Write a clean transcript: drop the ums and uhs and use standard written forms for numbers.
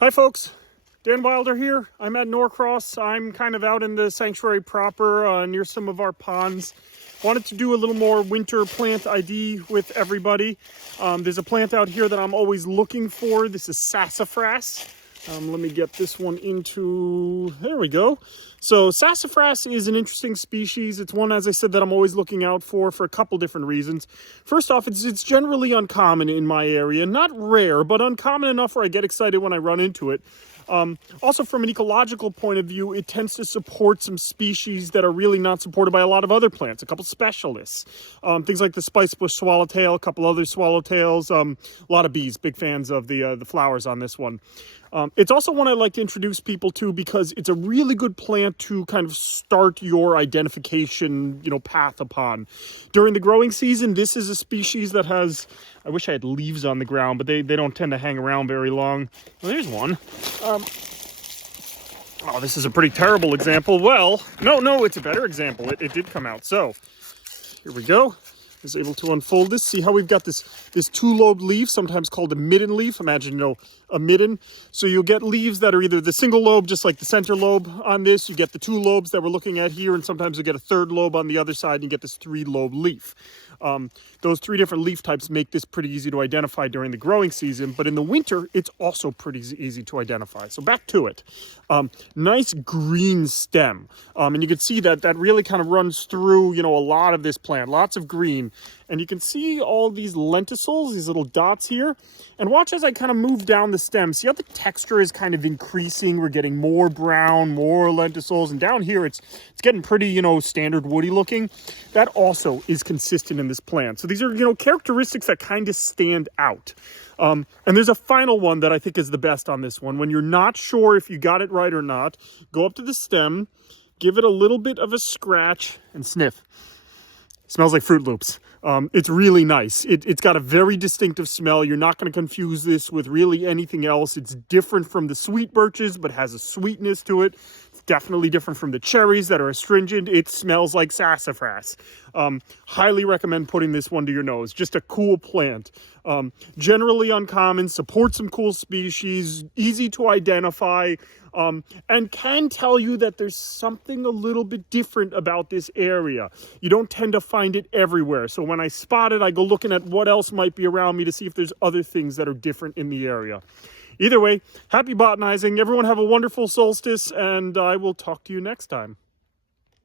Hi folks, Dan Wilder here. I'm at Norcross. I'm kind of out in the sanctuary proper near some of our ponds. Wanted to do a little more winter plant ID with everybody. There's a plant out here that I'm always looking for. This is Sassafras. Let me get this one into, there we go. So Sassafras is an interesting species. It's one, as I said, that I'm always looking out for a couple different reasons. First off, it's generally uncommon in my area. Not rare, but uncommon enough where I get excited when I run into it. Also, from an ecological point of view, it tends to support some species that are really not supported by a lot of other plants, a couple specialists. Things like the spicebush swallowtail, a couple other swallowtails, a lot of bees, big fans of the flowers on this one. It's also one I like to introduce people to because it's a really good plant to kind of start your identification, path upon. During the growing season, this is a species that has, I wish I had leaves on the ground, but they don't tend to hang around very long. Well, there's one. Oh, this is a pretty terrible example. Well, no, it's a better example. It did come out. So here we go. I was able to unfold this. See how we've got this two-lobed leaf, sometimes called a midden leaf. Imagine, a midden. So you'll get leaves that are either the single lobe, just like the center lobe on this. You get the two lobes that we're looking at here, and sometimes you get a third lobe on the other side, and you get this three-lobe leaf. Those three different leaf types make this pretty easy to identify during the growing season, but in the winter, it's also pretty easy to identify. So back to it. Nice green stem. And you can see that really kind of runs through, a lot of this plant, lots of green. And you can see all these lenticels, these little dots here. And watch as I kind of move down the stem. See how the texture is kind of increasing? We're getting more brown, more lenticels. And down here, it's getting pretty, standard woody looking. That also is consistent in this plant. So these are, characteristics that kind of stand out. And there's a final one that I think is the best on this one. When you're not sure if you got it right or not, go up to the stem, give it a little bit of a scratch, and sniff. Smells like Fruit Loops. It's really nice. It's got a very distinctive smell. You're not going to confuse this with really anything else. It's different from the sweet birches, but has a sweetness to it. It's definitely different from the cherries that are astringent. It smells like sassafras. Highly recommend putting this one to your nose. Just a cool plant. Generally uncommon, supports some cool species, easy to identify, and can tell you that there's something a little bit different about this area. You don't tend to find it everywhere. So when I spot it, I go looking at what else might be around me to see if there's other things that are different in the area. Either way, happy botanizing. Everyone have a wonderful solstice, and I will talk to you next time.